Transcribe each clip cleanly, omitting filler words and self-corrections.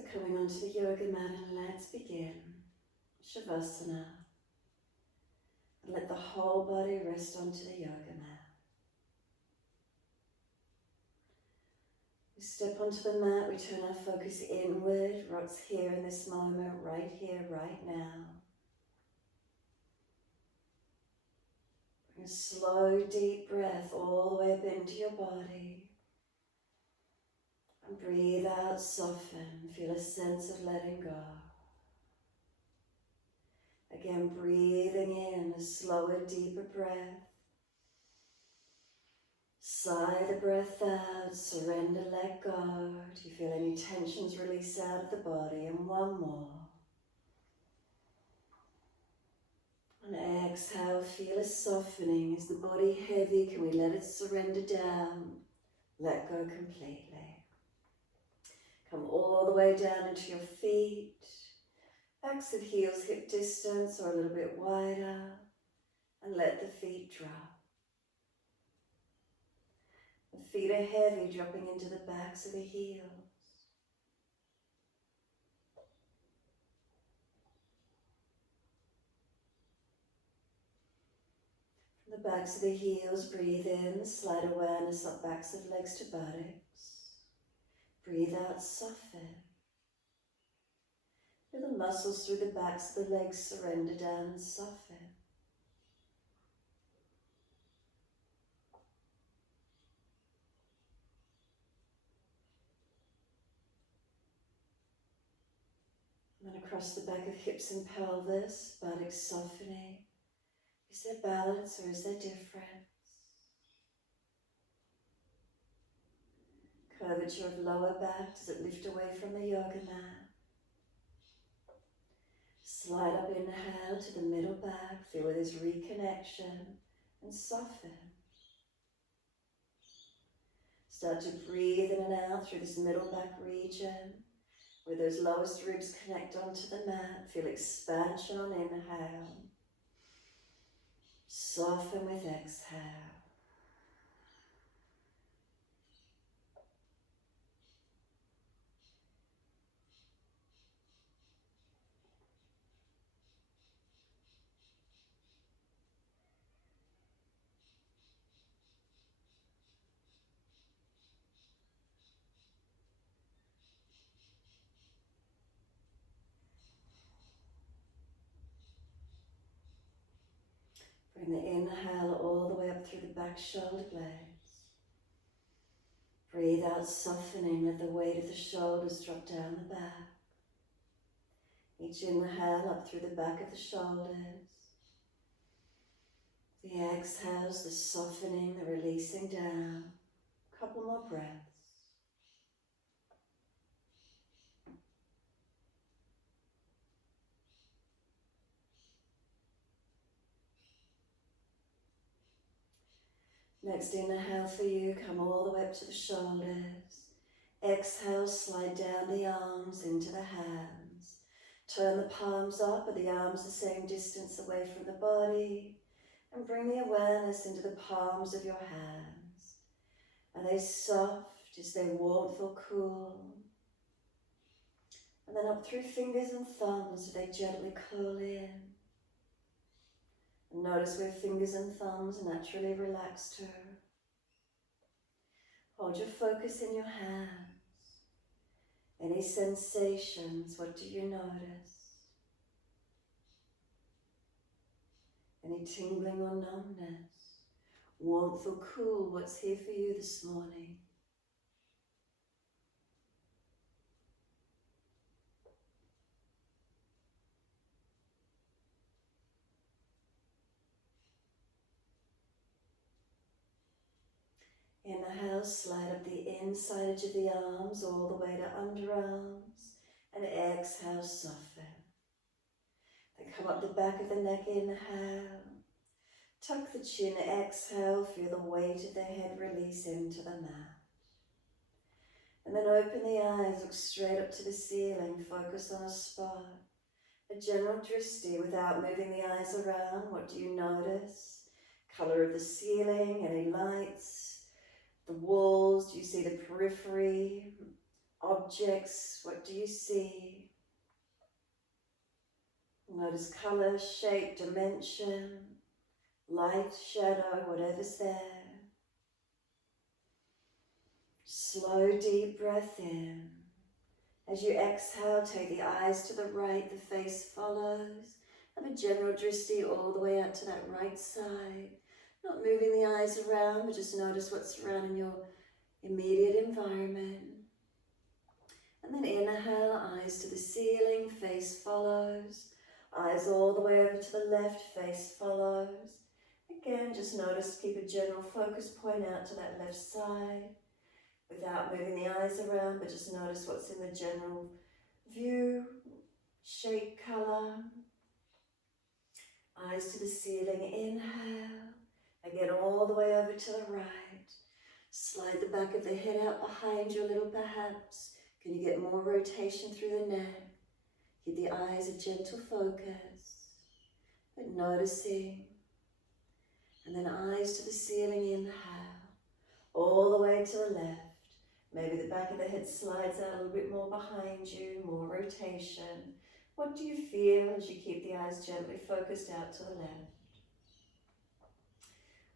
So coming onto the yoga mat, and let's begin Shavasana. And let the whole body rest onto the yoga mat. We step onto the mat, we turn our focus inward, what's here in this moment, right here, right now. Bring a slow, deep breath all the way up into your body. And breathe out, soften, feel a sense of letting go. Again, breathing in a slower, deeper breath. Sigh the breath out, surrender, let go. Do you feel any tensions release out of the body? And one more. And exhale, feel a softening. Is the body heavy? Can we let it surrender down? Let go completely. Come all the way down into your feet. Backs of heels hip distance or a little bit wider. And let the feet drop. The feet are heavy, dropping into the backs of the heels. From the backs of the heels, breathe in, slide awareness up backs of legs to buttocks. Breathe out, soften. Feel the muscles through the backs of the legs surrender down and soften. And then across the back of hips and pelvis, buttocks softening. Is there balance or is there difference? Curvature of lower back, does it lift away from the yoga mat? Slide up, inhale to the middle back, feel this reconnection and soften. Start to breathe in and out through this middle back region, where those lowest ribs connect onto the mat. Feel expansion on inhale. Soften with exhale. Bring the inhale all the way up through the back shoulder blades. Breathe out, softening, let the weight of the shoulders drop down the back. Each inhale up through the back of the shoulders. The exhales, the softening, the releasing down. A couple more breaths. Next inhale for you, come all the way up to the shoulders. Exhale, slide down the arms into the hands. Turn the palms up, but the arms the same distance away from the body. And bring the awareness into the palms of your hands. Are they soft? Is their warmth or cool? And then up through fingers and thumbs, do they gently curl in? And notice where fingers and thumbs naturally relax to. Hold your focus in your hands. Any sensations, what do you notice? Any tingling or numbness? Warmth or cool, what's here for you this morning? Inhale, slide up the inside edge of the arms all the way to underarms. And exhale, soften. Then come up the back of the neck, inhale. Tuck the chin, exhale, feel the weight of the head release into the mat. And then open the eyes, look straight up to the ceiling, focus on a spot. A general drishti without moving the eyes around. What do you notice? Color of the ceiling, any lights? The walls, do you see the periphery? Objects, what do you see? Notice colour, shape, dimension, light, shadow, whatever's there. Slow, deep breath in. As you exhale, take the eyes to the right, the face follows. Have a general drishti all the way out to that right side. Not moving the eyes around, but just notice what's surrounding your immediate environment. And then inhale, eyes to the ceiling, face follows. Eyes all the way over to the left, face follows. Again, just notice, keep a general focus point out to that left side without moving the eyes around, but just notice what's in the general view, shape, colour. Eyes to the ceiling, inhale. Again, all the way over to the right. Slide the back of the head out behind you a little perhaps. Can you get more rotation through the neck? Keep the eyes a gentle focus, but noticing. And then eyes to the ceiling, inhale. All the way to the left. Maybe the back of the head slides out a little bit more behind you, more rotation. What do you feel as you keep the eyes gently focused out to the left?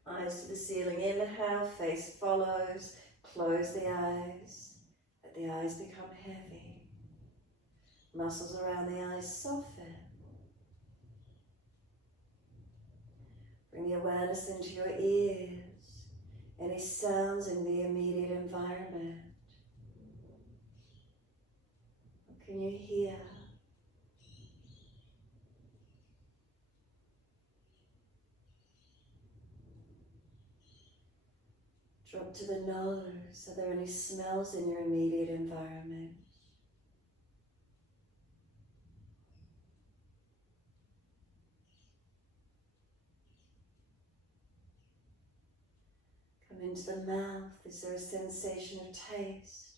Eyes to the ceiling, inhale, face follows, close the eyes, let the eyes become heavy. Muscles around the eyes soften. Bring the awareness into your ears, any sounds in the immediate environment. What can you hear? Drop to the nose. Are there any smells in your immediate environment? Come into the mouth. Is there a sensation of taste?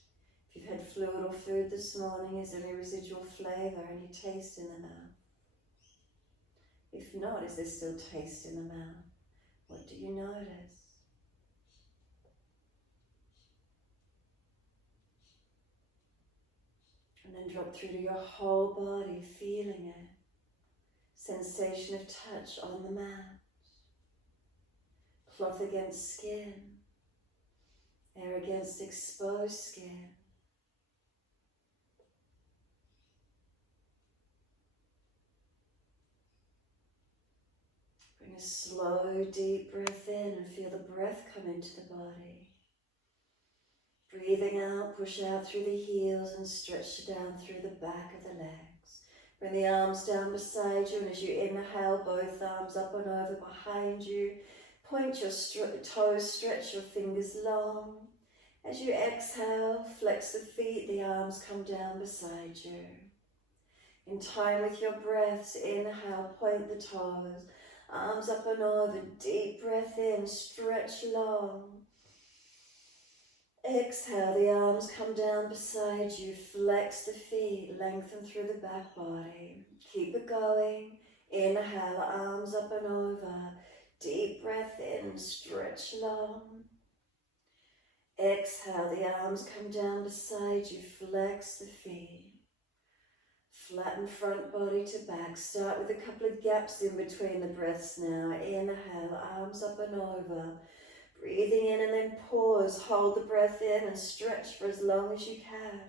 If you've had fluid or food this morning, is there any residual flavour, any taste in the mouth? If not, is there still taste in the mouth? What do you notice? And then drop through to your whole body, feeling it. Sensation of touch on the mat. Cloth against skin. Air against exposed skin. Bring a slow, deep breath in and feel the breath come into the body. Breathing out, push out through the heels and stretch down through the back of the legs. Bring the arms down beside you, and as you inhale, both arms up and over behind you. Point your toes, stretch your fingers long. As you exhale, flex the feet, the arms come down beside you. In time with your breaths, inhale, point the toes, arms up and over, deep breath in, stretch long. Exhale, the arms come down beside you, flex the feet, lengthen through the back body. Keep it going. Inhale, arms up and over, deep breath in, stretch long. Exhale, the arms come down beside you, flex the feet. Flatten front body to back. Start with a couple of gaps in between the breaths now. Inhale, arms up and over. Breathing in and then pause, hold the breath in and stretch for as long as you can.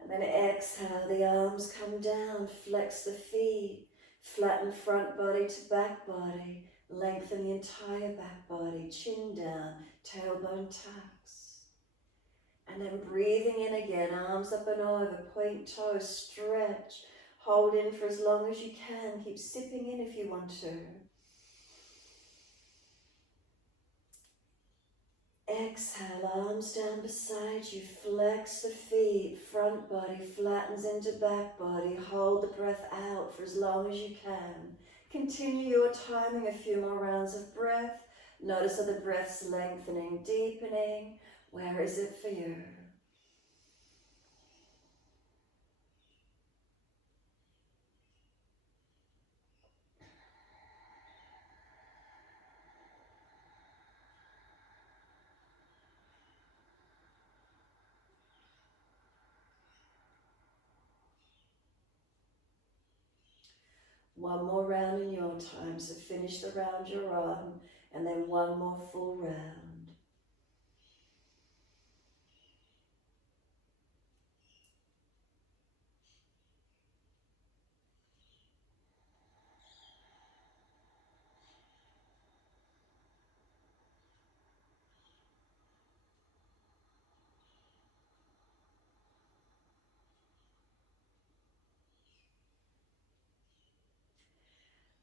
And then exhale, the arms come down, flex the feet, flatten front body to back body, lengthen the entire back body, chin down, tailbone tucks. And then breathing in again, arms up and over, point toes, stretch, hold in for as long as you can, keep sipping in if you want to. Exhale, arms down beside you, flex the feet, front body flattens into back body, hold the breath out for as long as you can. Continue your timing, a few more rounds of breath. Notice how the breath's lengthening, deepening. Where is it for you? One more round in your time, so finish the round you're on, and then one more full round.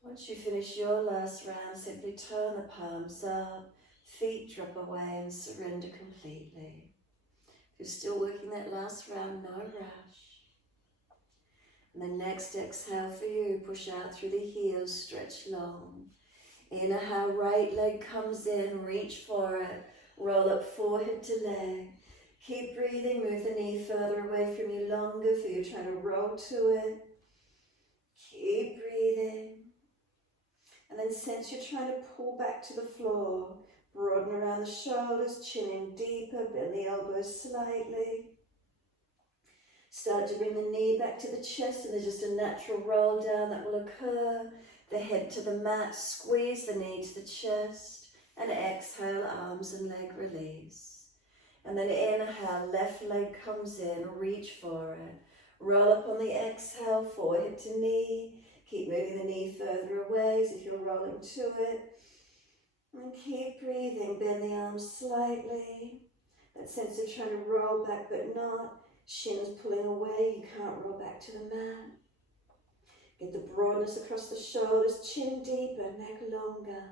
Once you finish your last round, simply turn the palms up, feet drop away and surrender completely. If you're still working that last round, no rush. And then next exhale for you, push out through the heels, stretch long. Inhale, right leg comes in, reach for it, roll up forehead to leg. Keep breathing, move the knee further away from you, longer for you, trying to roll to it. Keep breathing. And then sense you're trying to pull back to the floor. Broaden around the shoulders, chin in deeper, bend the elbows slightly. Start to bring the knee back to the chest, and there's just a natural roll down that will occur. The head to the mat, squeeze the knee to the chest, and exhale, arms and leg release. And then inhale, left leg comes in, reach for it. Roll up on the exhale, forehead to knee. Keep moving the knee further away as if you're rolling to it. And keep breathing, bend the arms slightly. That sense of trying to roll back but not. Shins pulling away, you can't roll back to the mat. Get the broadness across the shoulders, chin deeper, neck longer.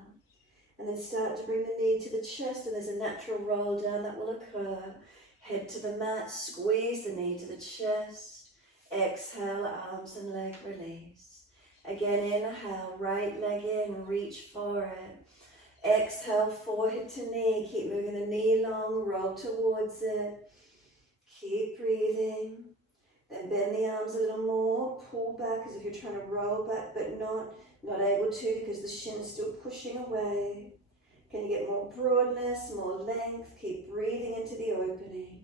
And then start to bring the knee to the chest, and there's a natural roll down that will occur. Head to the mat, squeeze the knee to the chest. Exhale, arms and leg release. Again, inhale, right leg in, reach for it. Exhale, forehead to knee, keep moving the knee long, roll towards it. Keep breathing. Then bend the arms a little more, pull back as if you're trying to roll back but not able to because the shin's still pushing away. Can you get more broadness, more length? Keep breathing into the opening.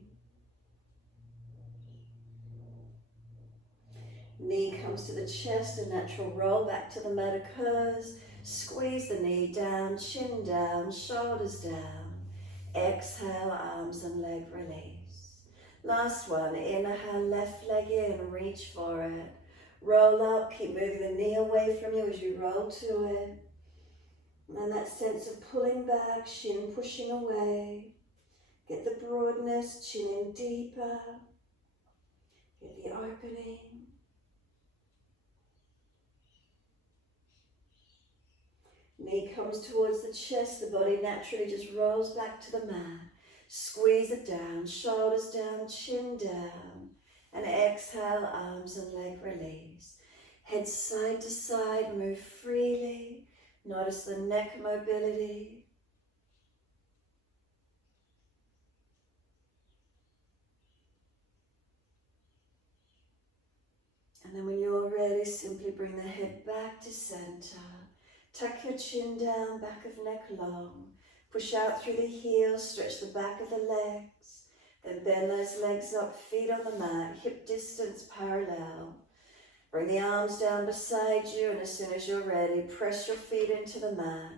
Knee comes to the chest, a natural roll back to the mat occurs. Squeeze the knee down, chin down, shoulders down. Exhale, arms and leg release. Last one, inhale, left leg in, reach for it. Roll up, keep moving the knee away from you as you roll to it. And that sense of pulling back, shin pushing away. Get the broadness, chin in deeper. Get the opening. Knee comes towards the chest, the body naturally just rolls back to the mat. Squeeze it down, shoulders down, chin down. And exhale, arms and leg release. Head side to side, move freely. Notice the neck mobility. And then when you're ready, simply bring the head back to center. Tuck your chin down, back of neck long. Push out through the heels, stretch the back of the legs. Then bend those legs up, feet on the mat, hip distance parallel. Bring the arms down beside you, and as soon as you're ready, press your feet into the mat.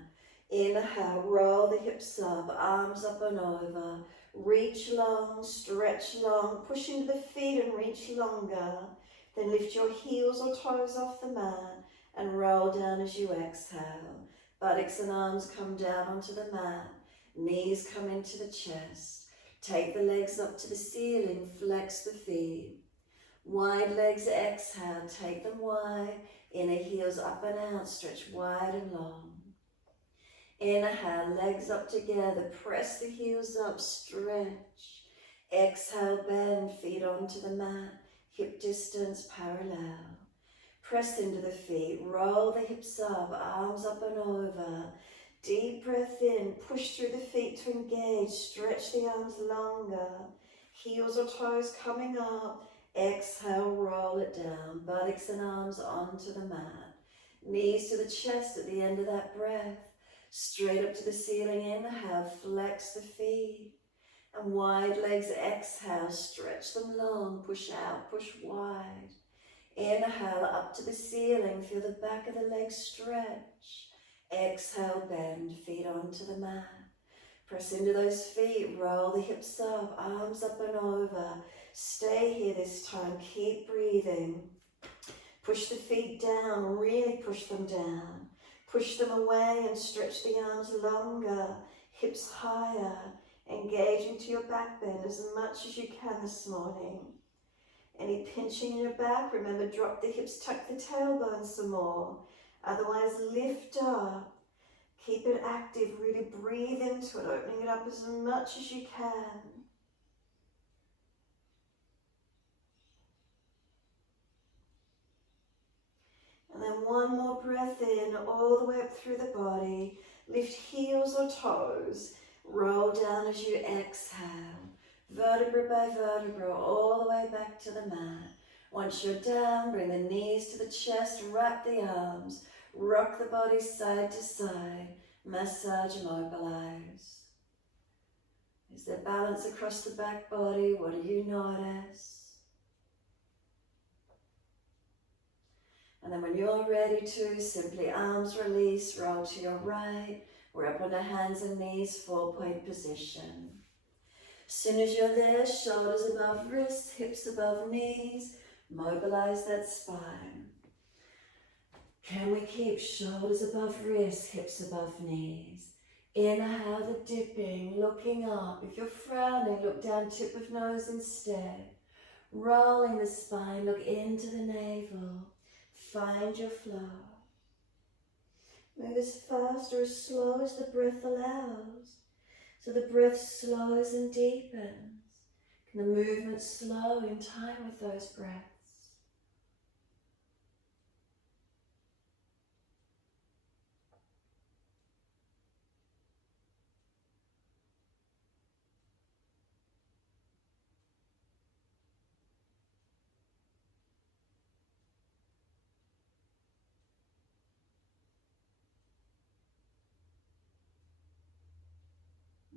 Inhale, roll the hips up, arms up and over. Reach long, stretch long, push into the feet and reach longer. Then lift your heels or toes off the mat and roll down as you exhale. Buttocks and arms come down onto the mat. Knees come into the chest. Take the legs up to the ceiling, flex the feet. Wide legs, exhale, take them wide. Inner heels up and out, stretch wide and long. Inhale, legs up together, press the heels up, stretch. Exhale, bend, feet onto the mat, hip distance parallel. Press into the feet, roll the hips up, arms up and over. Deep breath in, push through the feet to engage, stretch the arms longer. Heels or toes coming up. Exhale, roll it down, buttocks and arms onto the mat. Knees to the chest at the end of that breath. Straight up to the ceiling, inhale, flex the feet. And wide legs, exhale, stretch them long, push out, push wide. Inhale up to the ceiling, feel the back of the legs stretch. Exhale, bend, feet onto the mat. Press into those feet, roll the hips up, arms up and over. Stay here this time, keep breathing. Push the feet down, really push them down. Push them away and stretch the arms longer, hips higher. Engage into your back bend as much as you can this morning. Any pinching in your back, remember drop the hips, tuck the tailbone some more. Otherwise lift up. Keep it active, really breathe into it, opening it up as much as you can. And then one more breath in, all the way up through the body. Lift heels or toes, roll down as you exhale. Vertebra by vertebra, all the way back to the mat. Once you're down, bring the knees to the chest, wrap the arms, rock the body side to side. Massage, mobilize. Is there balance across the back body? What do you notice? And then when you're ready to, simply arms release, roll to your right. We're up on the hands and knees, 4-point position. As soon as you're there, shoulders above wrists, hips above knees. Mobilize that spine. Can we keep shoulders above wrists, hips above knees? Inhale the dipping, looking up. If you're frowning, look down, tip of nose instead. Rolling the spine, look into the navel. Find your flow. Move as fast or as slow as the breath allows. So the breath slows and deepens. Can the movement slow in time with those breaths?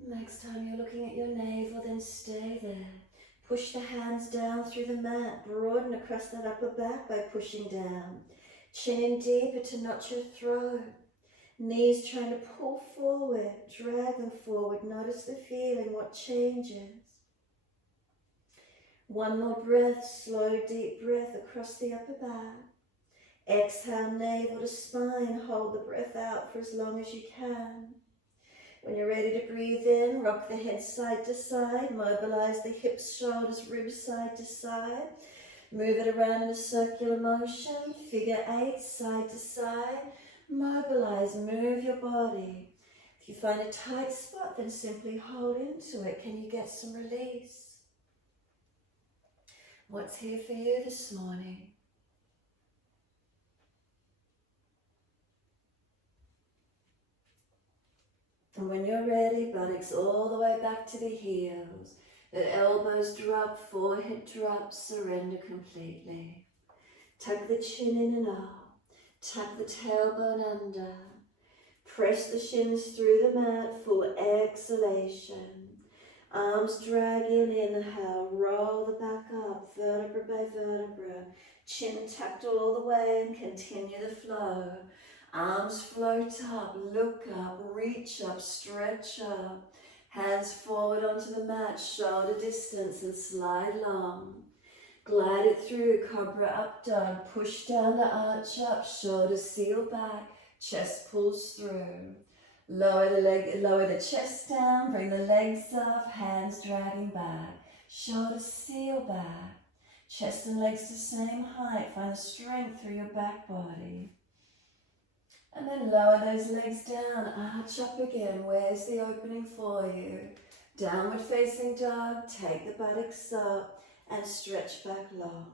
Next time you're looking at your navel, then stay there. Push the hands down through the mat. Broaden across that upper back by pushing down. Chin in deeper to notch your throat. Knees trying to pull forward. Drag them forward. Notice the feeling, what changes. One more breath. Slow, deep breath across the upper back. Exhale, navel to spine. Hold the breath out for as long as you can. When you're ready to breathe in, rock the head side to side, mobilize the hips, shoulders, ribs side to side. Move it around in a circular motion, figure 8, side to side. Mobilize, move your body. If you find a tight spot, then simply hold into it. Can you get some release? What's here for you this morning? And when you're ready, buttocks all the way back to the heels. The elbows drop, forehead drop, surrender completely. Tuck the chin in and up. Tuck the tailbone under. Press the shins through the mat, full exhalation. Arms drag in, inhale, roll the back up, vertebra by vertebra. Chin tucked all the way and continue the flow. Arms float up, look up, reach up, stretch up. Hands forward onto the mat, shoulder distance and slide long. Glide it through, cobra up dog, push down the arch up, shoulders seal back, chest pulls through. Lower the chest down, bring the legs up, hands dragging back. Shoulders seal back, chest and legs to same height, find strength through your back body. And then lower those legs down, arch up again. Where's the opening for you? Downward facing dog, take the buttocks up and stretch back long.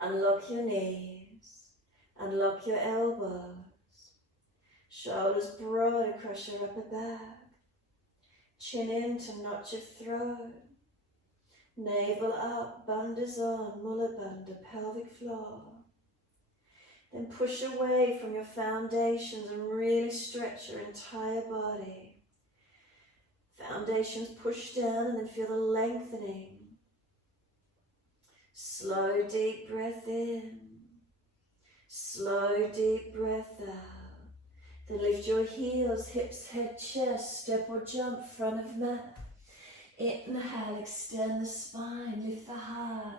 Unlock your knees, unlock your elbows. Shoulders broad across your upper back. Chin in to notch your throat. Navel up, bandhas on, mula bandha, pelvic floor. Then push away from your foundations and really stretch your entire body. Foundations push down and then feel the lengthening. Slow deep breath in. Slow deep breath out. Then lift your heels, hips, head, chest, step or jump, front of mat. Inhale, extend the spine, lift the heart.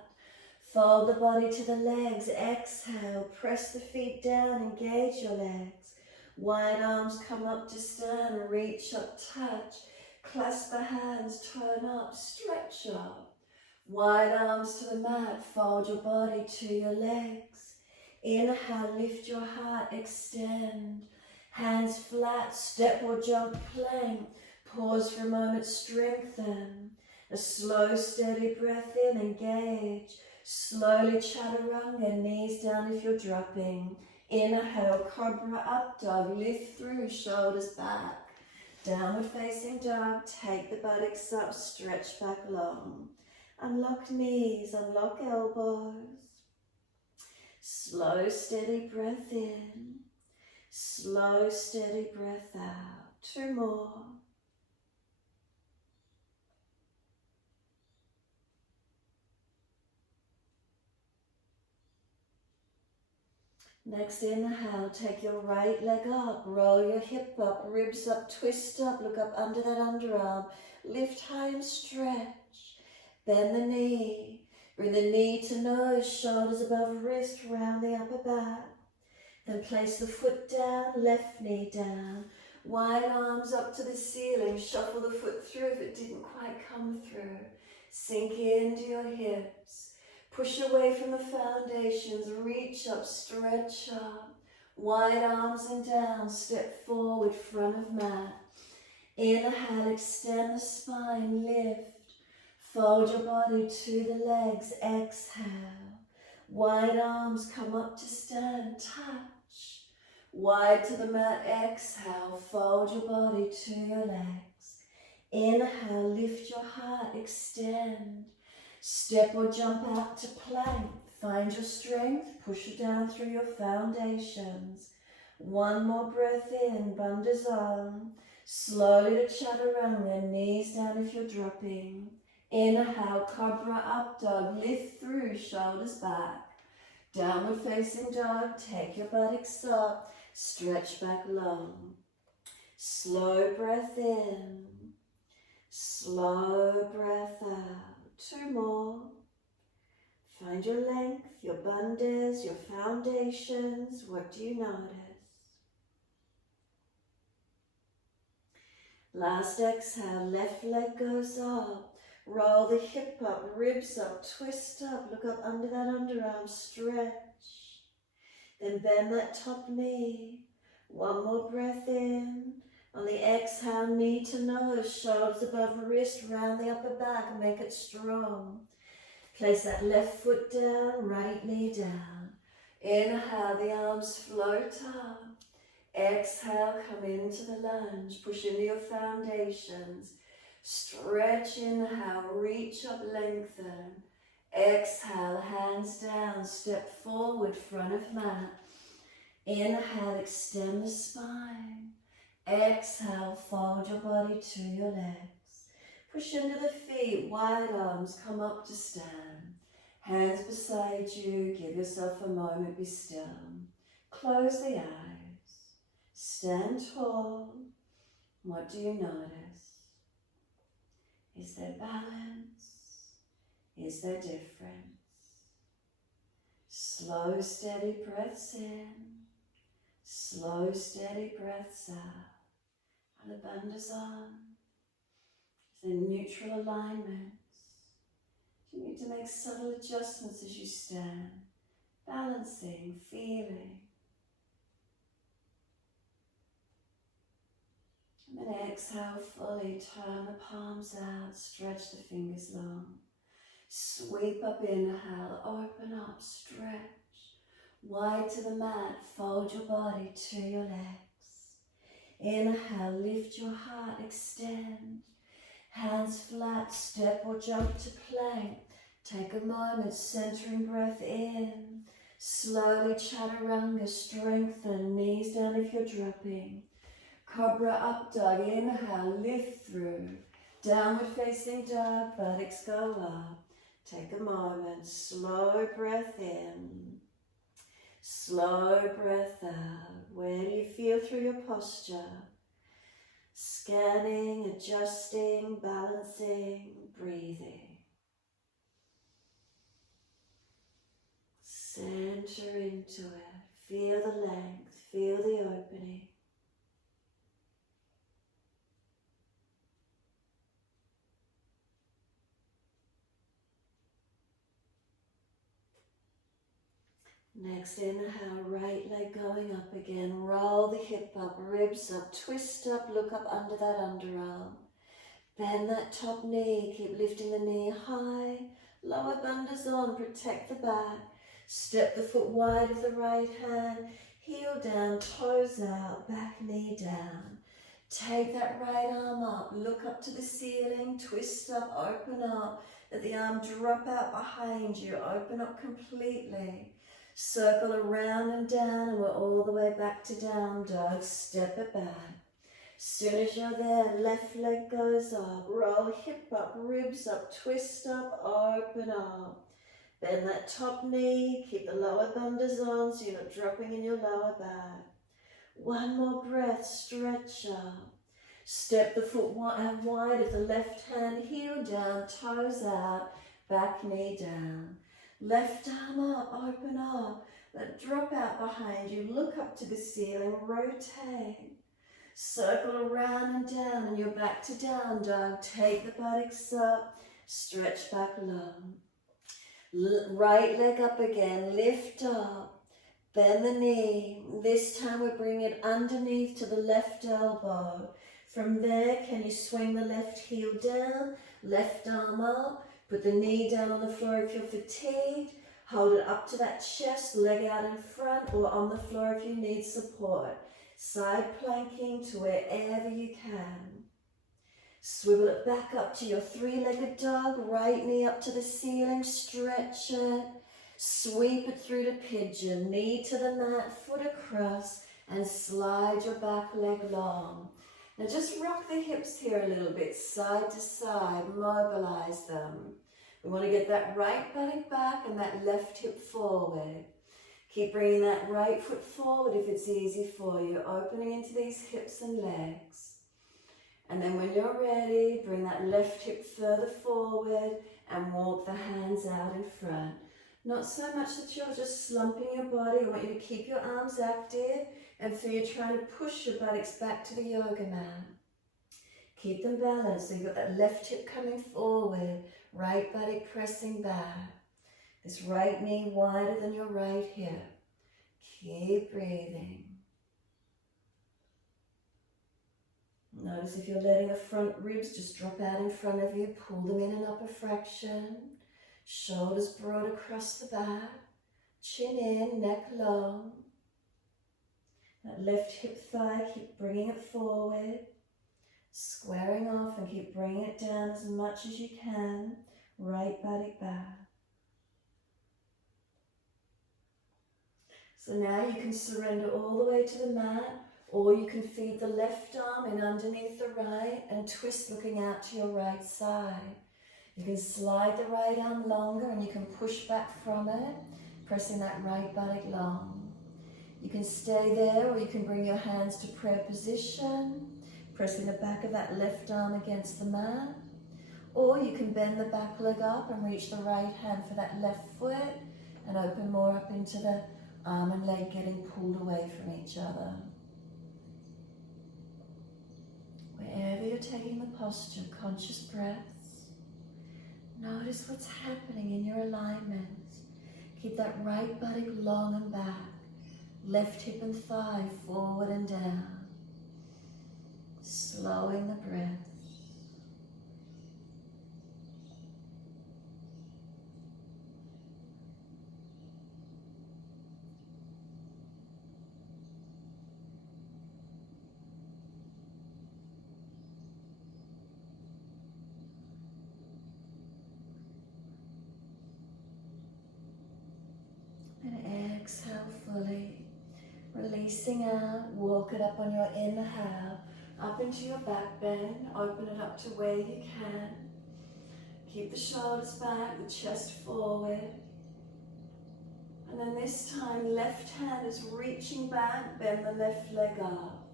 Fold the body to the legs. Exhale, press the feet down, engage your legs. Wide arms come up to stand, reach up, touch. Clasp the hands, turn up, stretch up. Wide arms to the mat, fold your body to your legs. Inhale, lift your heart, extend. Hands flat, step or jump, plank. Pause for a moment, strengthen. A slow, steady breath in, engage. Slowly chaturanga, knees down if you're dropping. Inhale, cobra up dog, lift through, shoulders back. Downward facing dog, take the buttocks up, stretch back long. Unlock knees, unlock elbows. Slow, steady breath in. Slow, steady breath out. 2 more. Next inhale, take your right leg up, roll your hip up, ribs up, twist up, look up under that underarm, lift high and stretch, bend the knee, bring the knee to nose, shoulders above wrist, round the upper back, then place the foot down, left knee down, wide arms up to the ceiling, shuffle the foot through if it didn't quite come through, sink into your hips. Push away from the foundations, reach up, stretch up. Wide arms and down, step forward, front of mat. Inhale, extend the spine, lift. Fold your body to the legs, exhale. Wide arms come up to stand, touch. Wide to the mat, exhale, fold your body to your legs. Inhale, lift your heart, extend. Step or jump out to plank. Find your strength, push it down through your foundations. 1 more breath in, Bandhasana. Slowly to chaturanga, knees down if you're dropping. Inhale, cobra up dog, lift through, shoulders back. Downward facing dog, take your buttocks up, stretch back long. Slow breath in, slow breath out. 2 more. Find your length, your bandhas, your foundations. What do you notice? Last exhale, left leg goes up. Roll the hip up, ribs up, twist up, look up under that underarm, stretch. Then bend that top knee. 1 more breath in. On the exhale, knee to nose, shoulders above wrist, round the upper back, and make it strong. Place that left foot down, right knee down. Inhale, the arms float up. Exhale, come into the lunge, push into your foundations. Stretch, inhale, reach up, lengthen. Exhale, hands down, step forward, front of mat. Inhale, extend the spine. Exhale, fold your body to your legs. Push into the feet, wide arms, come up to stand. Hands beside you, give yourself a moment, be still. Close the eyes. Stand tall. What do you notice? Is there balance? Is there difference? Slow, steady breaths in. Slow, steady breaths out. And the Bandhasana. Is there neutral alignments? Do you need to make subtle adjustments as you stand? Balancing, feeling. And then exhale fully, turn the palms out, stretch the fingers long. Sweep up, inhale, open up, stretch. Wide to the mat, fold your body to your legs. Inhale, lift your heart, extend. Hands flat, step or jump to plank. Take a moment, centering breath in. Slowly chaturanga, strengthen, knees down if you're dropping. Cobra up dog, inhale, lift through. Downward facing dog, buttocks go up. Take a moment, slow breath in, slow breath out. Where do you feel through your posture? Scanning, adjusting, balancing, breathing. Center into it. Feel the length, feel the opening. Next inhale, right leg going up again. Roll the hip up, ribs up, twist up, look up under that underarm. Bend that top knee, keep lifting the knee high. Lower bundas on, protect the back. Step the foot wide of the right hand. Heel down, toes out, back knee down. Take that right arm up, look up to the ceiling, twist up, open up. Let the arm drop out behind you, open up completely. Circle around and down, and we're all the way back to down dog. Step it back. Soon as you're there, left leg goes up. Roll hip up, ribs up, twist up, open up. Bend that top knee, keep the lower bundas on so you're not dropping in your lower back. One more breath, stretch up. Step the foot wide of the left hand, heel down, toes out, back knee down. Left arm up, open up, let it drop out behind you, look up to the ceiling, rotate. Circle around and down and you're back to down dog. Take the buttocks up, stretch back long. Right leg up again, lift up, bend the knee. This time we bring it underneath to the left elbow. From there, can you swing the left heel down, left arm up, put the knee down on the floor if you're fatigued. Hold it up to that chest, leg out in front or on the floor if you need support. Side planking to wherever you can. Swivel it back up to your three-legged dog, right knee up to the ceiling, stretch it. Sweep it through to pigeon, knee to the mat, foot across, and slide your back leg long. Now just rock the hips here a little bit, side to side, mobilize them. We want to get that right buttock back and that left hip forward. Keep bringing that right foot forward if it's easy for you, opening into these hips and legs. And then when you're ready, bring that left hip further forward and walk the hands out in front. Not so much that you're just slumping your body. I want you to keep your arms active and feel you're trying to push your buttocks back to the yoga mat. Keep them balanced so you've got that left hip coming forward, right buttock pressing back. This right knee wider than your right hip. Keep breathing. Notice if you're letting the front ribs just drop out in front of you, pull them in an upper fraction. Shoulders broad across the back. Chin in, neck long. That left hip thigh, keep bringing it forward. Squaring off and keep bringing it down as much as you can. Right buttock back. So now you can surrender all the way to the mat, or you can feed the left arm in underneath the right and twist looking out to your right side. You can slide the right arm longer and you can push back from it, pressing that right buttock long. You can stay there or you can bring your hands to prayer position, pressing the back of that left arm against the mat. Or you can bend the back leg up and reach the right hand for that left foot and open more up into the arm and leg getting pulled away from each other. Wherever you're taking the posture, conscious breaths. Notice what's happening in your alignment. Keep that right buttock long and back. Left hip and thigh forward and down. Slowing the breath. And exhale fully. Releasing out, walk it up on your inhale, up into your back bend, open it up to where you can. Keep the shoulders back, the chest forward. And then this time, left hand is reaching back, bend the left leg up.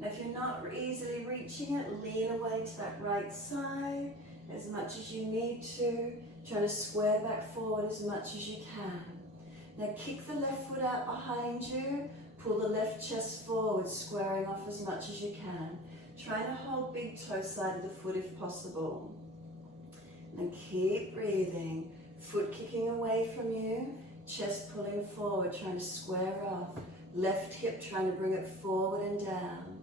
Now if you're not easily reaching it, lean away to that right side as much as you need to. Try to square back forward as much as you can. Now kick the left foot out behind you, pull the left chest forward, squaring off as much as you can. Try to hold big toe side of the foot if possible. And keep breathing. Foot kicking away from you, chest pulling forward, trying to square off. Left hip trying to bring it forward and down.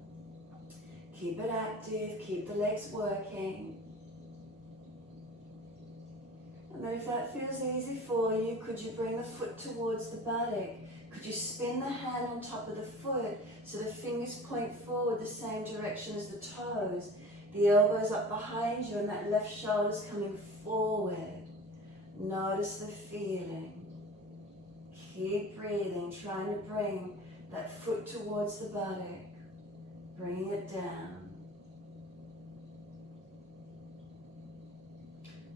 Keep it active, keep the legs working. And then if that feels easy for you, could you bring the foot towards the buttock? Could you spin the hand on top of the foot so the fingers point forward the same direction as the toes? The elbows up behind you and that left shoulder's coming forward. Notice the feeling. Keep breathing, trying to bring that foot towards the buttock. Bringing it down.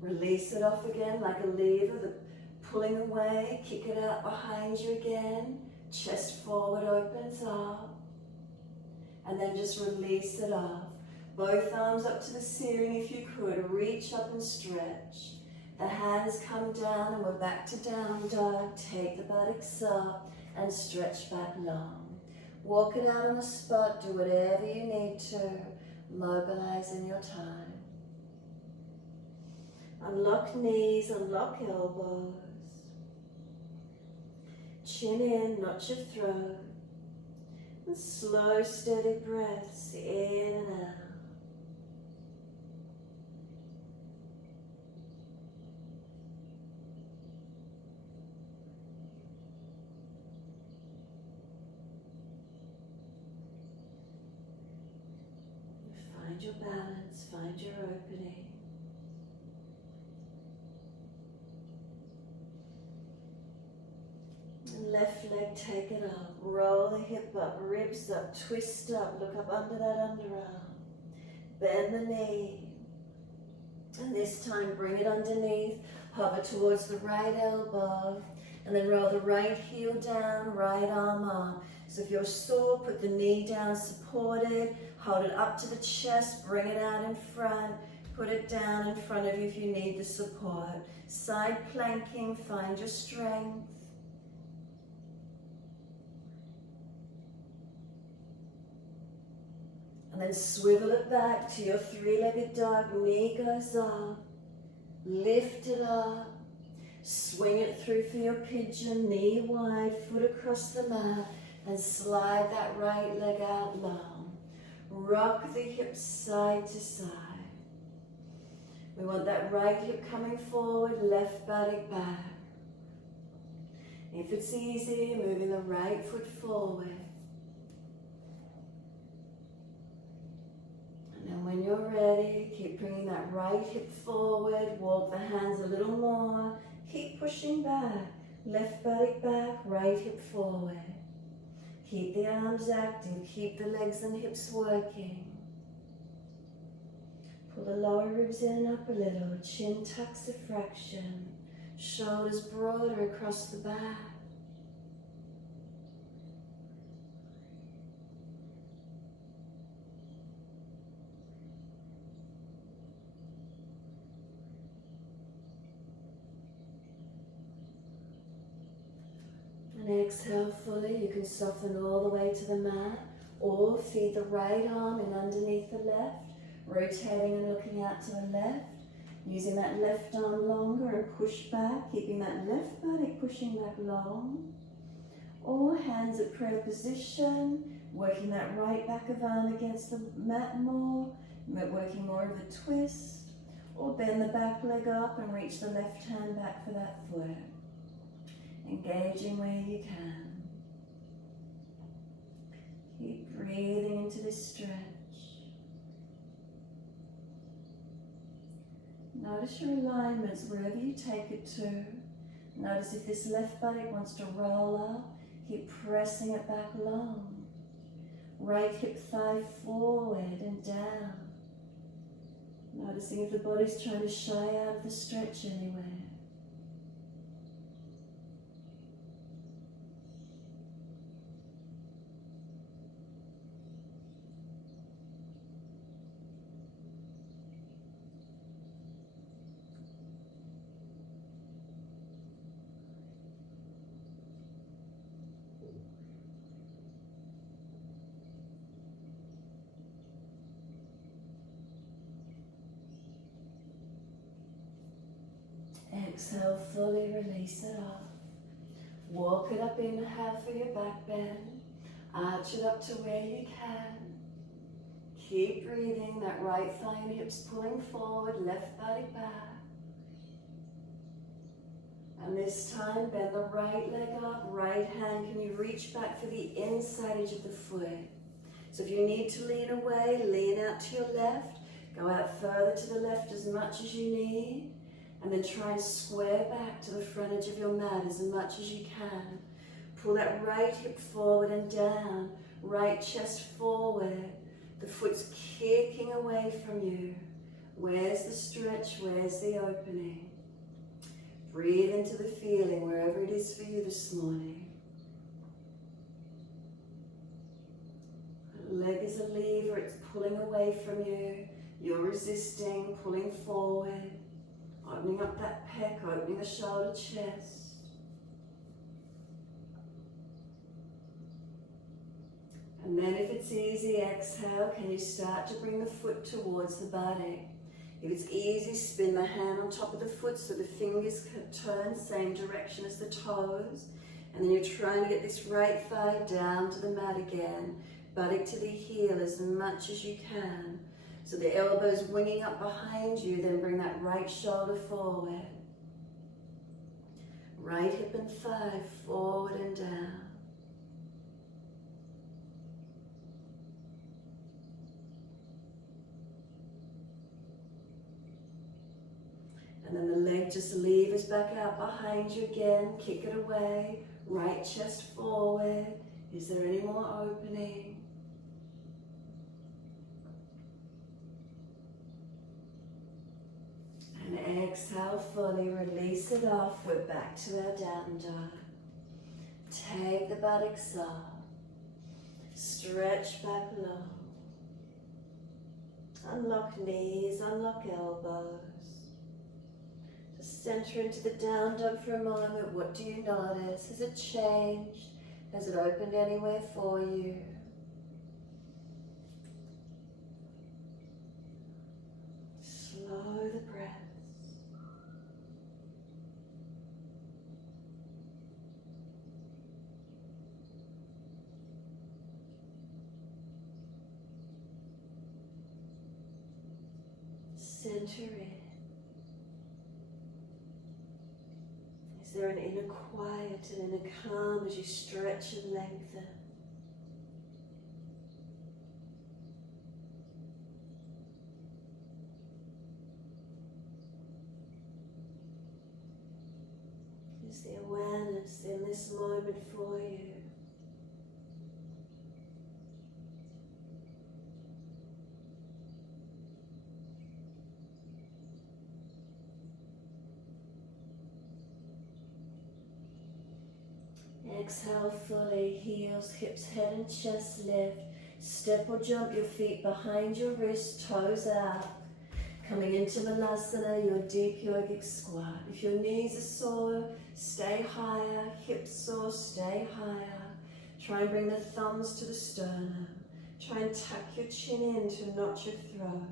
Release it off again like a lever, pulling away, kick it out behind you again. Chest forward opens up. And then just release it off. Both arms up to the ceiling if you could. Reach up and stretch. The hands come down and we're back to down dog. Take the buttocks up and stretch back long. Walk it out on the spot. Do whatever you need to. Mobilize in your time. Unlock knees, unlock elbows. Chin in, notch your throat. And slow, steady breaths in and out. Find your balance, find your opening. And left leg, take it up. Roll the hip up, ribs up, twist up, look up under that underarm. Bend the knee. And this time bring it underneath, hover towards the right elbow, and then roll the right heel down, right arm up. So if you're sore, put the knee down supported, hold it up to the chest, bring it out in front, put it down in front of you if you need the support. Side planking, find your strength. And then swivel it back to your three-legged dog, knee goes up, lift it up, swing it through for your pigeon, knee wide, foot across the mat, and slide that right leg out long. Rock the hips side to side. We want that right hip coming forward, left buttock back. If it's easy, moving the right foot forward. And when you're ready, keep bringing that right hip forward, walk the hands a little more, keep pushing back, left buttock back, right hip forward. Keep the arms active, keep the legs and hips working. Pull the lower ribs in and up a little, chin tucks a fraction, shoulders broader across the back. And exhale fully. You can soften all the way to the mat or feed the right arm in underneath the left, rotating and looking out to the left, using that left arm longer and push back, keeping that left buttock pushing back long. Or hands at prayer position, working that right back of arm against the mat more, working more of a twist, or bend the back leg up and reach the left hand back for that foot. Engaging where you can. Keep breathing into this stretch. Notice your alignments wherever you take it to. Notice if this left buttock wants to roll up, keep pressing it back long. Right hip thigh forward and down. Noticing if the body's trying to shy out of the stretch anywhere. Exhale, fully release it off. Walk it up, inhale for your back bend. Arch it up to where you can. Keep breathing, that right thigh and hips pulling forward, left body back. And this time, bend the right leg up, right hand, can you reach back for the inside edge of the foot? So if you need to lean away, lean out to your left. Go out further to the left as much as you need. And then try and square back to the front edge of your mat as much as you can. Pull that right hip forward and down, right chest forward. The foot's kicking away from you. Where's the stretch? Where's the opening? Breathe into the feeling wherever it is for you this morning. Leg is a lever, it's pulling away from you. You're resisting, pulling forward. Opening up that pec, opening the shoulder, chest. And then if it's easy, exhale, can you start to bring the foot towards the body? If it's easy, spin the hand on top of the foot so the fingers can turn same direction as the toes. And then you're trying to get this right thigh down to the mat again, buttock to the heel as much as you can. So the elbows winging up behind you, then bring that right shoulder forward. Right hip and thigh forward and down. And then the leg just levers back out behind you again, kick it away, right chest forward. Is there any more opening? And exhale fully, release it off. We're back to our down dog. Take the buttocks up. Stretch back low. Unlock knees, unlock elbows. Just center into the down dog for a moment. What do you notice? Has it changed? Has it opened anywhere for you? Slow the breath. Center in. Is there an inner quiet and inner calm as you stretch and lengthen? Is the awareness in this moment for you? Exhale fully, heels, hips, head and chest lift. Step or jump your feet behind your wrist, toes out. Coming into Malasana, your deep yogic squat. If your knees are sore, stay higher. Hips sore, stay higher. Try and bring the thumbs to the sternum. Try and tuck your chin in to notch your throat.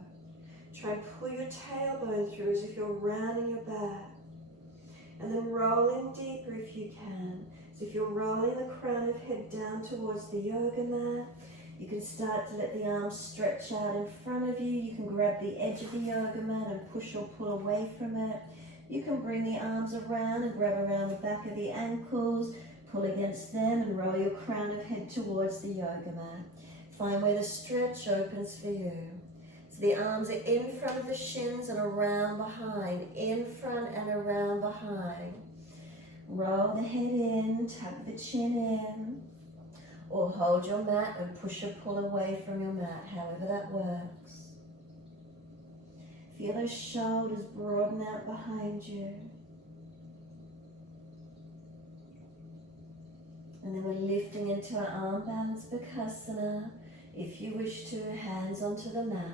Try and pull your tailbone through as if you're rounding your back. And then roll in deeper if you can. So if you're rolling the crown of head down towards the yoga mat, you can start to let the arms stretch out in front of you. You can grab the edge of the yoga mat and push or pull away from it. You can bring the arms around and grab around the back of the ankles, pull against them and roll your crown of head towards the yoga mat. Find where the stretch opens for you. So the arms are in front of the shins and around behind, in front and around behind. Roll the head in, tuck the chin in, or hold your mat and push or pull away from your mat, however that works. Feel those shoulders broaden out behind you. And then we're lifting into our arm balance Bakasana. If you wish to, hands onto the mat.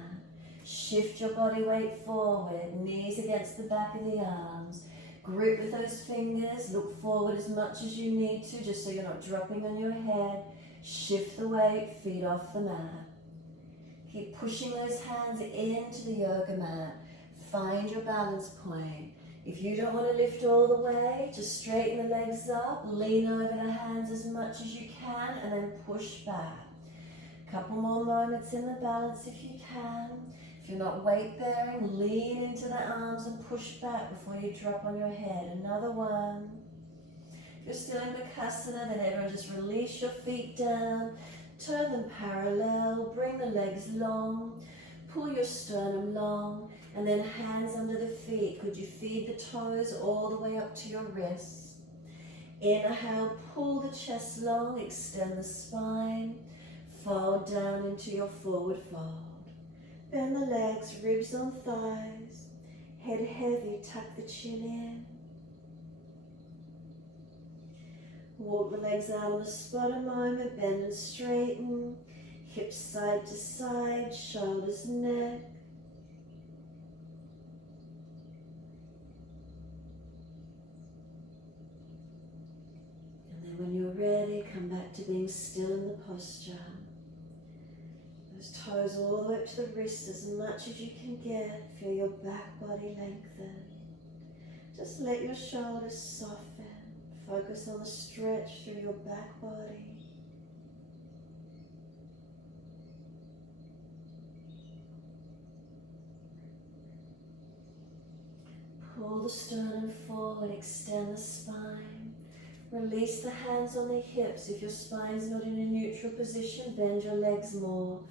Shift your body weight forward, knees against the back of the arms. Grip with those fingers, look forward as much as you need to, just so you're not dropping on your head. Shift the weight, feet off the mat. Keep pushing those hands into the yoga mat. Find your balance point. If you don't want to lift all the way, just straighten the legs up, lean over the hands as much as you can, and then push back. Couple more moments in the balance if you can. If you're not weight bearing, lean into the arms and push back before you drop on your head. Another one. If you're still in Bakasana, then everyone just release your feet down, turn them parallel, bring the legs long, pull your sternum long, and then hands under the feet. Could you feed the toes all the way up to your wrists? Inhale, pull the chest long, extend the spine, fold down into your forward fold. Bend the legs, ribs on thighs, head heavy, tuck the chin in. Walk the legs out on the spot a moment, bend and straighten, hips side to side, shoulders, neck. And then when you're ready, come back to being still in the posture. Those toes all the way up to the wrist as much as you can get. Feel your back body lengthen. Just let your shoulders soften. Focus on the stretch through your back body. Pull the sternum forward, extend the spine. Release the hands on the hips. If your spine's not in a neutral position, bend your legs more.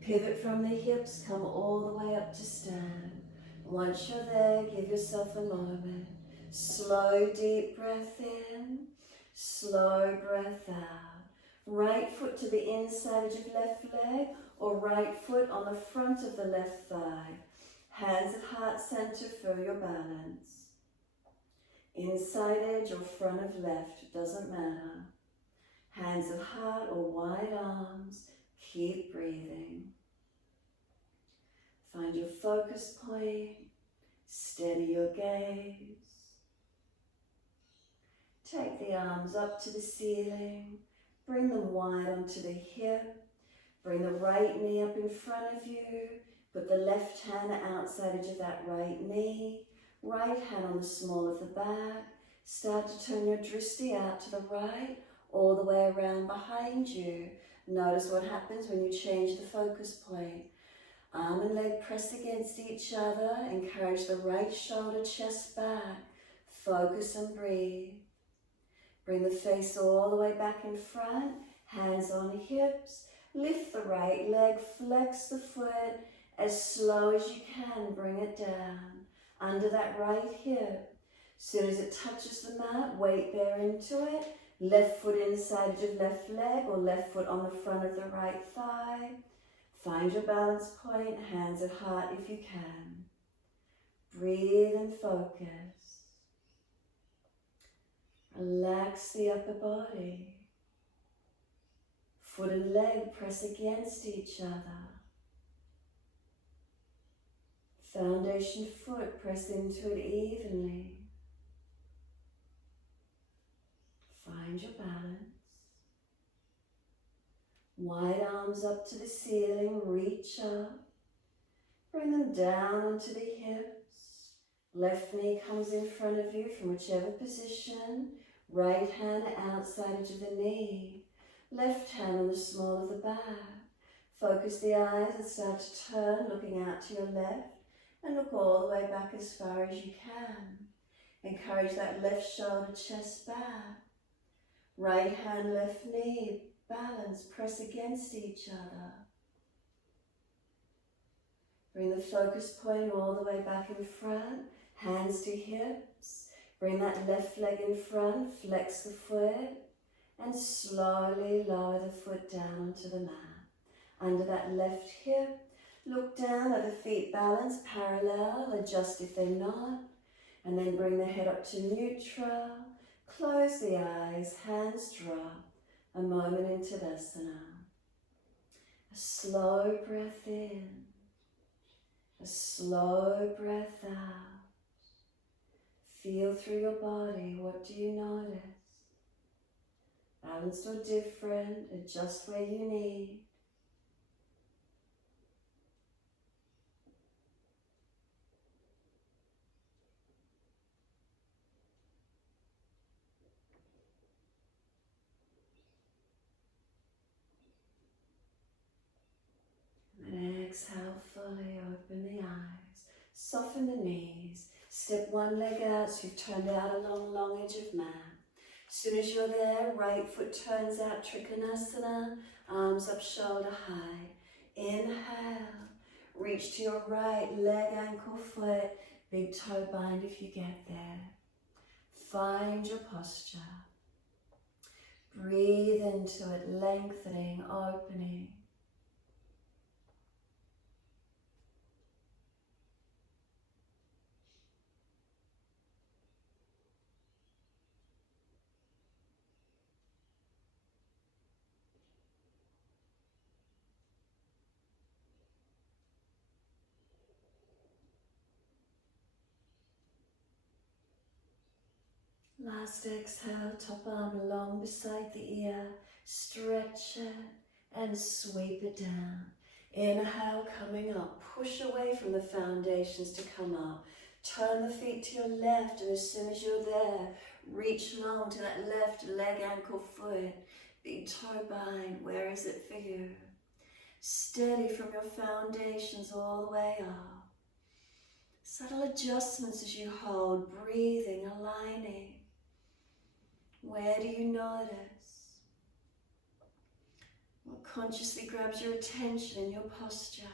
Pivot from the hips, come all the way up to stand. Once you're there, give yourself a moment. Slow, deep breath in, slow breath out. Right foot to the inside edge of left leg, or right foot on the front of the left thigh. Hands at heart center, feel your balance. Inside edge or front of left, doesn't matter. Hands at heart or wide arms, keep breathing. Find your focus point, steady your gaze. Take the arms up to the ceiling, bring them wide onto the hip, bring the right knee up in front of you, put the left hand outside edge of that right knee, right hand on the small of the back, start to turn your drishti out to the right, all the way around behind you. Notice what happens when you change the focus point. Arm and leg press against each other, encourage the right shoulder, chest back, focus and breathe. Bring the face all the way back in front, hands on hips, lift the right leg, flex the foot, as slow as you can, bring it down, under that right hip. As soon as it touches the mat, weight bear into it, left foot inside edge of left leg, or left foot on the front of the right thigh. Find your balance point, hands at heart if you can. Breathe and focus. Relax the upper body. Foot and leg press against each other. Foundation foot, press into it evenly. Find your balance. Wide arms up to the ceiling, reach up. Bring them down onto the hips. Left knee comes in front of you from whichever position. Right hand outside edge of the knee. Left hand on the small of the back. Focus the eyes and start to turn, looking out to your left. And look all the way back as far as you can. Encourage that left shoulder, chest back. Right hand, left knee, balance, press against each other. Bring the focus point all the way back in front, hands to hips. Bring that left leg in front, flex the foot, and slowly lower the foot down onto the mat. Under that left hip, Look down, let the feet balance parallel, adjust if they're not, and then bring the head up to neutral. Close the eyes, hands drop, a moment into Tadasana. A slow breath in, a slow breath out. Feel through your body, what do you notice? Balanced or different, adjust where you need. And exhale fully, open the eyes, soften the knees, step one leg out so you've turned out along long edge of mat. As soon as you're there, right foot turns out, Trikonasana, arms up shoulder high. Inhale, reach to your right leg, ankle, foot, big toe bind if you get there. Find your posture. Breathe into it, lengthening, opening. Last exhale, top arm long beside the ear, stretch it and sweep it down. Inhale, coming up, push away from the foundations to come up. Turn the feet to your left, and as soon as you're there, reach long to that left leg, ankle, foot. Big toe bind, where is it for you? Steady from your foundations all the way up. Subtle adjustments as you hold, breathing, aligning. Where do you notice? What consciously grabs your attention in your posture?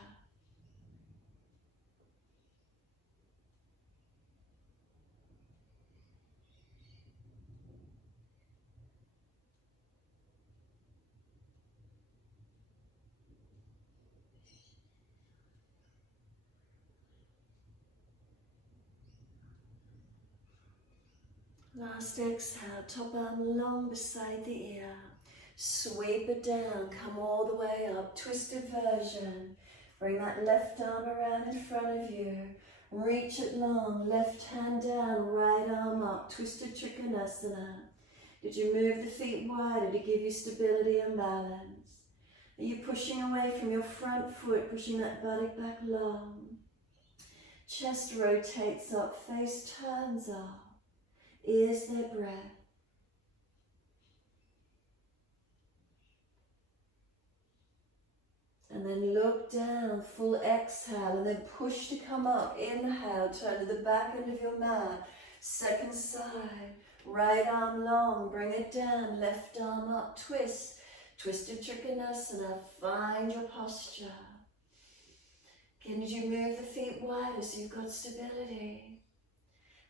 Last exhale, top arm long beside the ear. Sweep it down, come all the way up, twisted version. Bring that left arm around in front of you. Reach it long, left hand down, right arm up, twisted Trikonasana. Did you move the feet wider to give you stability and balance? Are you pushing away from your front foot, pushing that buttock back long? Chest rotates up, face turns up. Is there breath? And then look down, full exhale, and then push to come up. Inhale, turn to the back end of your mat. Second side, right arm long, bring it down, left arm up, twist. Twisted Trikonasana, find your posture. Again, did you move the feet wider so you've got stability?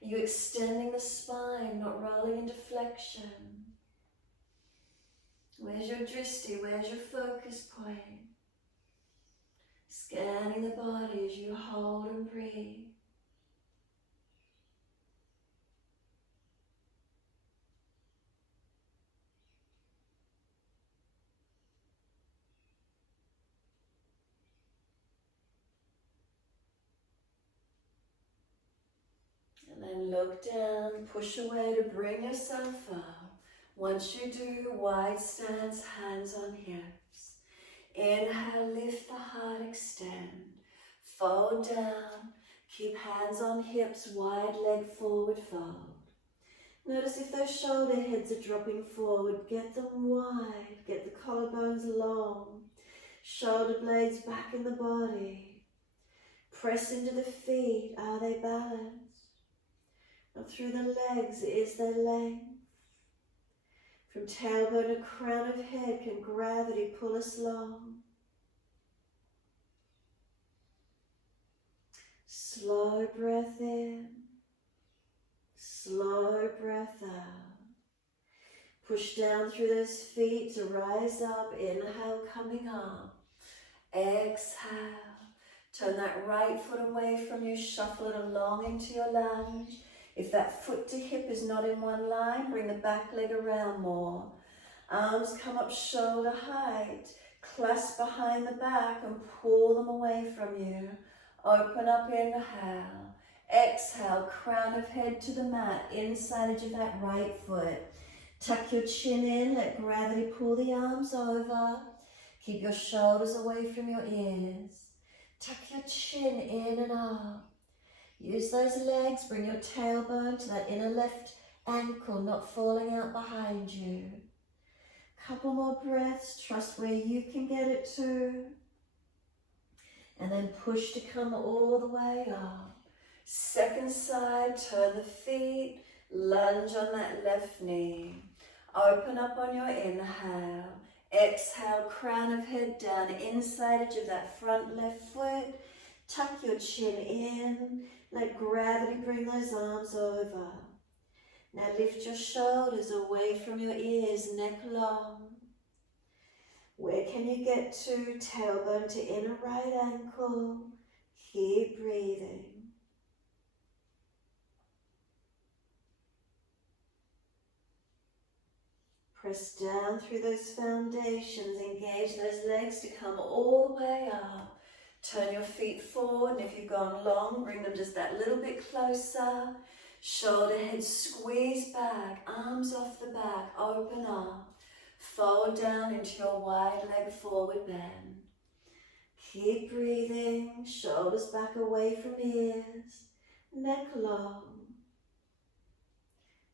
Are you extending the spine, not rolling into flexion? Where's your drishti? Where's your focus point? Scanning the body as you hold and breathe. And then look down, push away to bring yourself up. Once you do, wide stance, hands on hips. Inhale, lift the heart, extend. Fold down, keep hands on hips, wide leg forward fold. Notice if those shoulder heads are dropping forward, get them wide, get the collarbones long. Shoulder blades back in the body. Press into the feet, are they balanced? Up through the legs, is there length? From tailbone to crown of head, can gravity pull us long? Slow breath in, slow breath out. Push down through those feet to rise up. Inhale, coming up. Exhale. Turn that right foot away from you, shuffle it along into your lunge. If that foot to hip is not in one line, bring the back leg around more. Arms come up shoulder height. Clasp behind the back and pull them away from you. Open up, inhale. Exhale, crown of head to the mat, inside edge of that right foot. Tuck your chin in, let gravity pull the arms over. Keep your shoulders away from your ears. Tuck your chin in and up. Use those legs, bring your tailbone to that inner left ankle, not falling out behind you. Couple more breaths, trust where you can get it to. And then push to come all the way up. Second side, turn the feet, lunge on that left knee. Open up on your inhale. Exhale, crown of head down, inside edge of that front left foot. Tuck your chin in, let gravity bring those arms over. Now lift your shoulders away from your ears, neck long. Where can you get to? Tailbone to inner right ankle. Keep breathing. Press down through those foundations. Engage those legs to come all the way up. Turn your feet forward, and if you've gone long, bring them just that little bit closer. Shoulder head squeeze back, arms off the back, open up. Forward down into your wide leg forward bend. Keep breathing, shoulders back away from ears, neck long.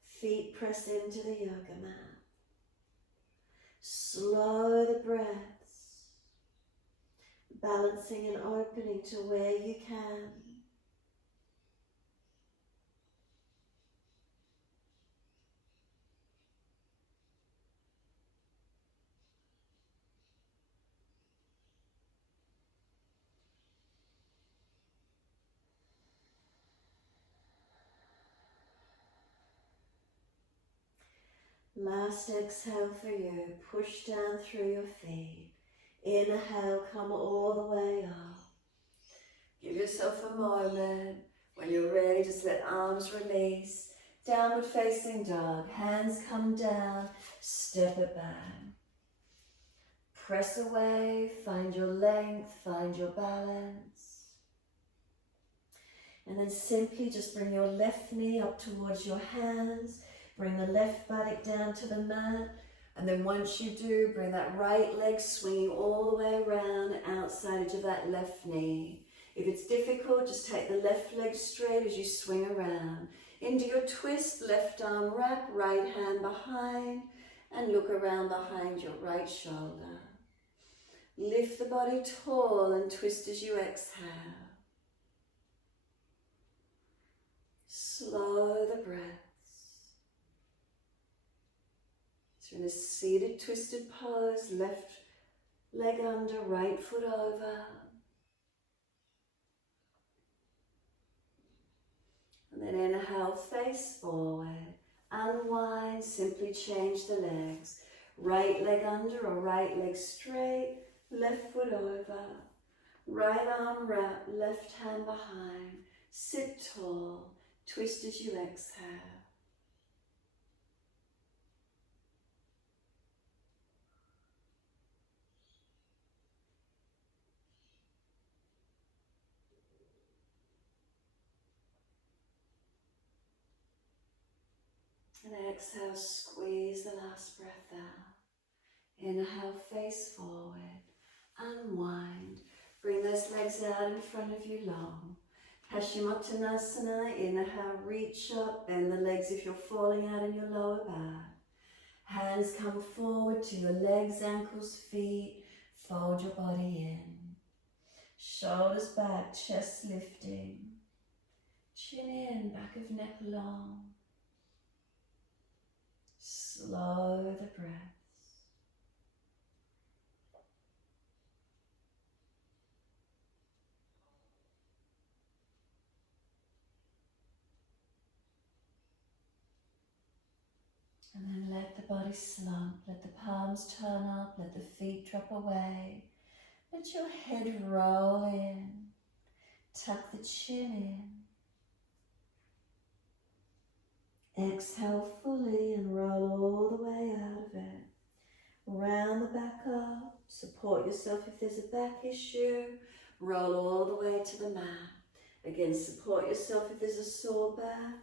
Feet press into the yoga mat. Slow the breaths, balancing and opening to where you can. Last exhale for you, push down through your feet. Inhale, come all the way up. Give yourself a moment. When you're ready, just let arms release. Downward facing dog, hands come down, step it back. Press away, find your length, find your balance. And then simply just bring your left knee up towards your hands. Bring the left buttock down to the mat, and then once you do, bring that right leg swinging all the way around, outside edge of that left knee. If it's difficult, just take the left leg straight as you swing around. Into your twist, left arm wrap, right hand behind, and look around behind your right shoulder. Lift the body tall and twist as you exhale. Slow the breath. So in a seated twisted pose, left leg under, right foot over. And then inhale, face forward. Unwind, simply change the legs. Right leg under or right leg straight, left foot over. Right arm wrap, left hand behind. Sit tall, twist as you exhale. And exhale, squeeze the last breath out. Inhale, face forward. Unwind. Bring those legs out in front of you long. Paschimottanasana. Inhale, reach up. Bend the legs if you're falling out in your lower back. Hands come forward to your legs, ankles, feet. Fold your body in. Shoulders back, chest lifting. Chin in, back of neck long. Slow the breaths. And then let the body slump, let the palms turn up, let the feet drop away. Let your head roll in. Tuck the chin in. Exhale fully and roll all the way out of it. Round the back up. Support yourself if there's a back issue. Roll all the way to the mat. Again, support yourself if there's a sore back.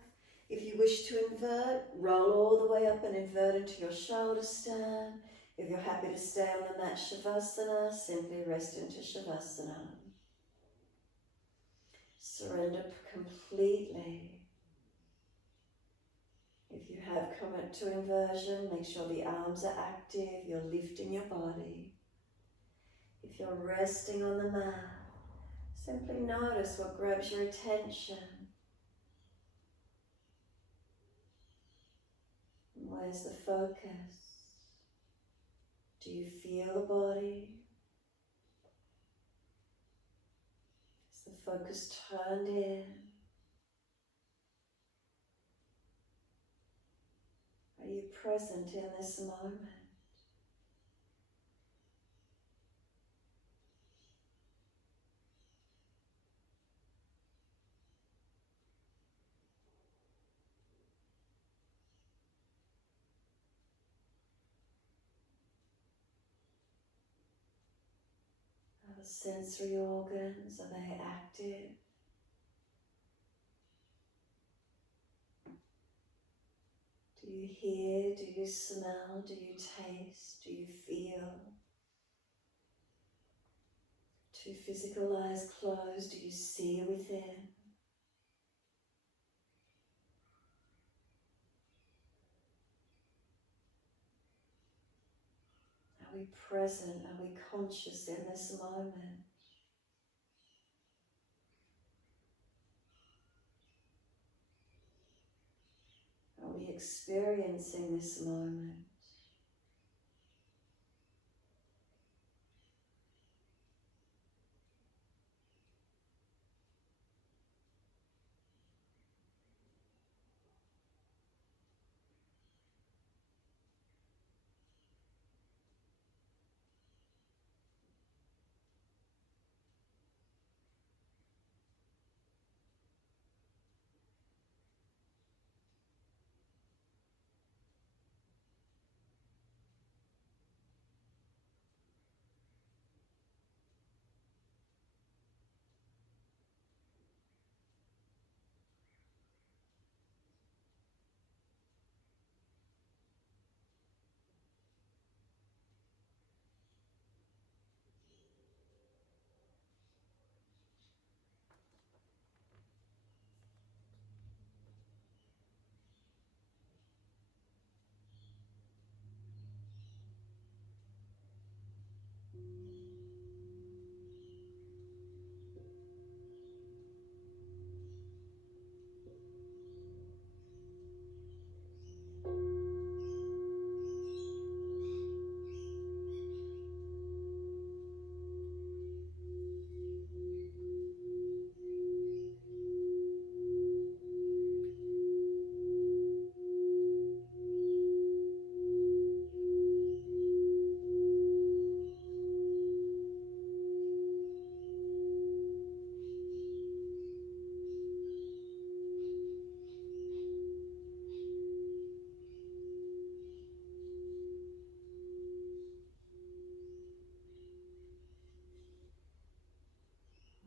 If you wish to invert, roll all the way up and invert into your shoulder stand. If you're happy to stay on the mat Shavasana, simply rest into Shavasana. Surrender completely. If you have come to inversion, make sure the arms are active, you're lifting your body. If you're resting on the mat, simply notice what grabs your attention. Where's the focus? Do you feel the body? Is the focus turned in? Are you present in this moment? Are the sensory organs, are they active? Do you hear? Do you smell? Do you taste? Do you feel? Two physical eyes closed, do you see within? Are we present? Are we conscious in this moment? Are we experiencing this moment?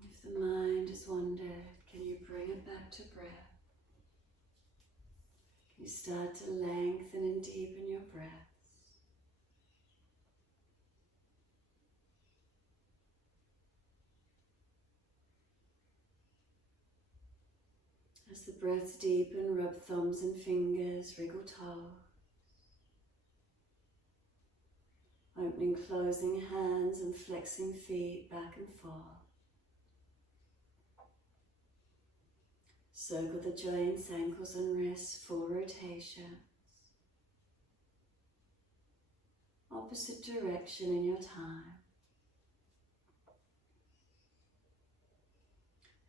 If the mind has wandered, can you bring it back to breath? Can you start to lengthen and deepen your breaths? As the breaths deepen, rub thumbs and fingers, wriggle toes. Opening, closing hands and flexing feet back and forth. Circle the joints, ankles and wrists, full rotations. Opposite direction in your time.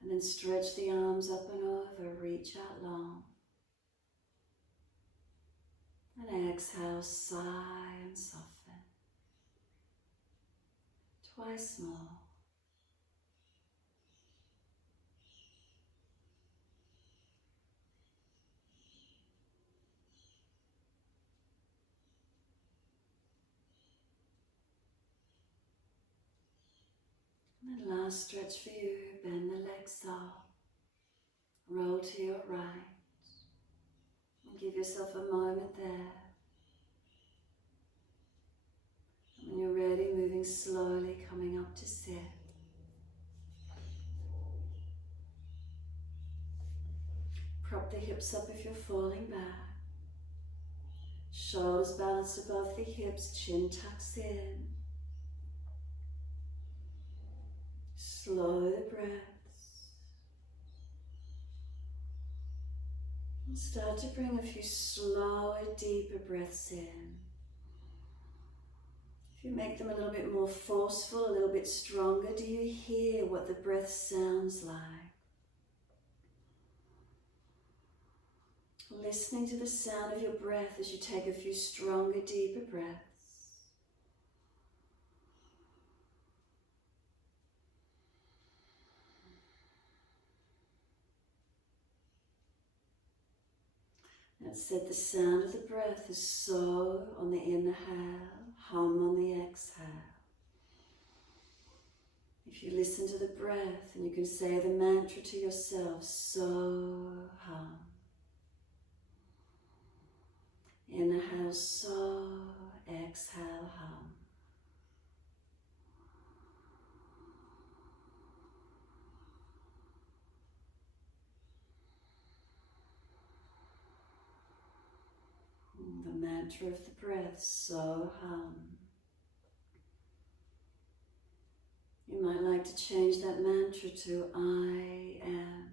And then stretch the arms up and over, reach out long. And exhale, sigh and soften. Twice more. And then last stretch for you, bend the legs up, roll to your right, and give yourself a moment there. And when you're ready, moving slowly, coming up to sit. Prop the hips up if you're falling back. Shoulders balanced above the hips, chin tucks in. Slow the breaths. And start to bring a few slower, deeper breaths in. If you make them a little bit more forceful, a little bit stronger, do you hear what the breath sounds like? Listening to the sound of your breath as you take a few stronger, deeper breaths. And set the sound of the breath as so on the inhale, hum on the exhale. If you listen to the breath and you can say the mantra to yourself, so hum. Inhale, so, exhale, hum. The mantra of the breath, so hum. You might like to change that mantra to I am.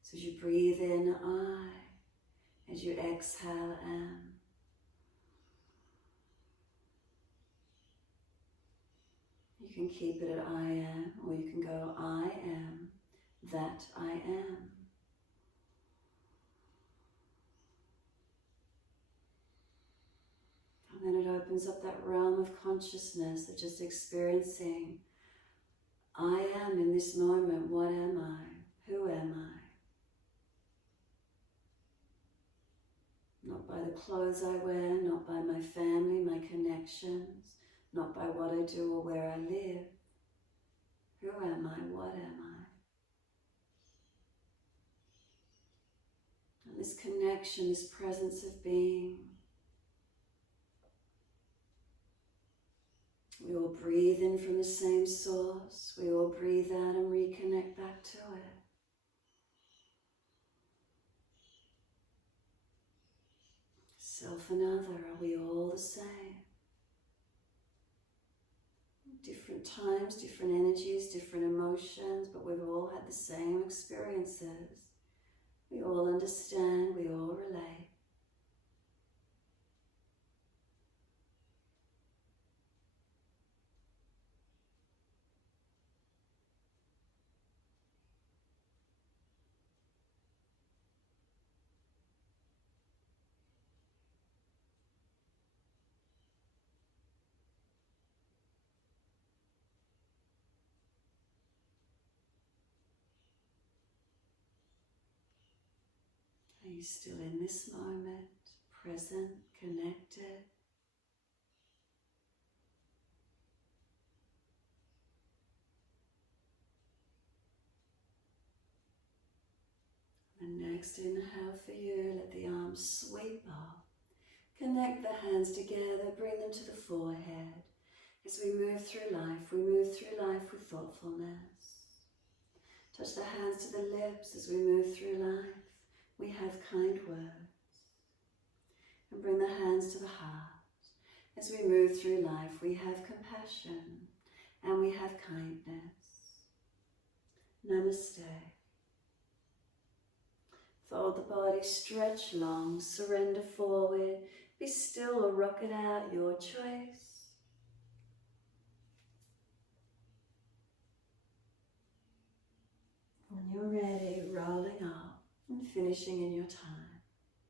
So as you breathe in, I. As you exhale, am. You can keep it at I am, or you can go I am, that I am. And then it opens up that realm of consciousness of just experiencing I am in this moment. What am I? Who am I? Not by the clothes I wear, not by my family, my connections, not by what I do or where I live. Who am I? What am I? And this connection, this presence of being. We all breathe in from the same source. We all breathe out and reconnect back to it. Self and other, are we all the same? Different times, different energies, different emotions, but we've all had the same experiences. We all understand, we all relate. Are you still in this moment, present, connected? And next inhale for you, let the arms sweep up. Connect the hands together, bring them to the forehead. As we move through life with thoughtfulness. Touch the hands to the lips as we move through life. We have kind words. And bring the hands to the heart. As we move through life, we have compassion and we have kindness. Namaste. Fold the body, stretch long, surrender forward. Be still or rock it out, your choice. When you're ready, rolling up and finishing in your time.